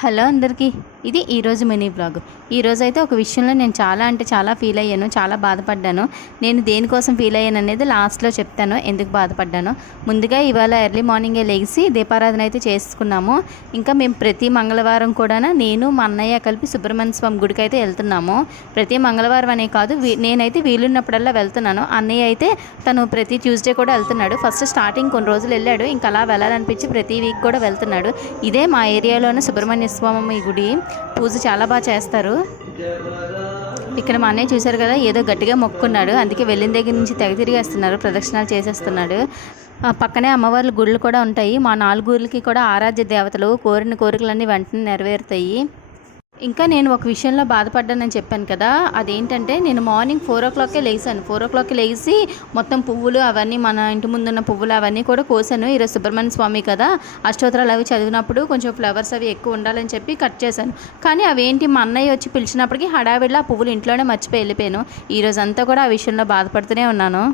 Hello అందరికీ, ఇది ఈరోజు మినీ బ్లాగ్. ఈరోజైతే ఒక విషయంలో నేను చాలా ఫీల్ అయ్యాను, చాలా బాధపడ్డాను. నేను దేనికోసం ఫీల్ అయ్యాను అనేది లాస్ట్లో చెప్తాను, ఎందుకు బాధపడ్డాను. ముందుగా ఇవాళ ఎర్లీ మార్నింగే లేచి దీపారాధన అయితే చేసుకున్నాము. ఇంకా మేము ప్రతి మంగళవారం కూడా నేను మా అన్నయ్య కలిపి సుబ్రహ్మణ్య స్వామి గుడికి అయితే వెళ్తున్నాము. ప్రతి మంగళవారం అనే కాదు, నేనైతే వీలున్నప్పుడల్లా వెళ్తున్నాను. అన్నయ్య అయితే తను ప్రతి ట్యూస్డే కూడా వెళ్తున్నాడు. ఫస్ట్ స్టార్టింగ్ కొన్ని రోజులు వెళ్ళాడు, ఇంకా అలా వెళ్ళాలనిపించి ప్రతి వీక్ కూడా వెళ్తున్నాడు. ఇదే మా ఏరియాలోనే సుబ్రహ్మణ్య స్వామి గుడి. పూజ చాలా బాగా చేస్తారు. ఇక్కడ మా అన్నయ్య చూశారు కదా, ఏదో గట్టిగా మొక్కున్నాడు, అందుకే వెళ్ళిన దగ్గర నుంచి తెగ తిరిగేస్తున్నారు, ప్రదక్షిణాలు చేసేస్తున్నాడు. పక్కనే అమ్మవార్ల గుళ్ళు కూడా ఉంటాయి. మా 4 ఊర్లకి కూడా ఆరాధ్య దేవతలు, కోరిన కోరికలన్నీ వెంటనే నెరవేరుతాయి. ఇంకా నేను ఒక విషయంలో బాధపడ్డానని చెప్పాను కదా, అదేంటంటే నేను మార్నింగ్ 4 o'clockకే లేచాను. 4 o'clockకి లేచి మొత్తం పువ్వులు అవన్నీ, మన ఇంటి ముందున్న పువ్వులు అవన్నీ కూడా కోసాను. ఈరోజు సుబ్రహ్మణ్య స్వామి కదా, అష్టోత్తరాలు అవి చదివినప్పుడు కొంచెం ఫ్లవర్స్ అవి ఎక్కువ ఉండాలని చెప్పి కట్ చేశాను. కానీ అవేంటి మా అన్నయ్య వచ్చి పిలిచినప్పటికీ హడావిడిలో ఆ పువ్వులు ఇంట్లోనే మర్చిపోయి వెళ్ళిపోయాను. ఈరోజు అంతా కూడా ఆ విషయంలో బాధపడుతూనే ఉన్నాను.